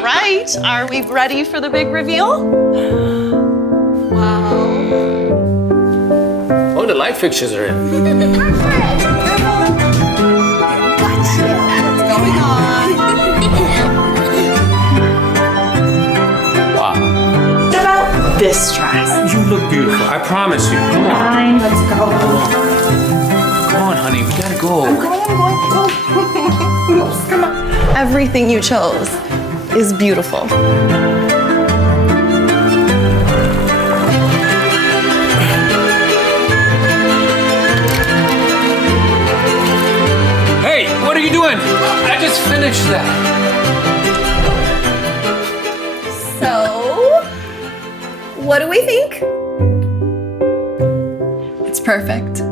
All right, are we ready for the big reveal? Wow. Oh, the light fixtures are in. What's going on? Wow. What about this dress? You look beautiful. I promise you. Come on. Fine, let's go. Come on, honey. We gotta go. I'm going. Come on. Everything you chose is beautiful. Hey, what are you doing? I just finished that. So, what do we think? It's perfect.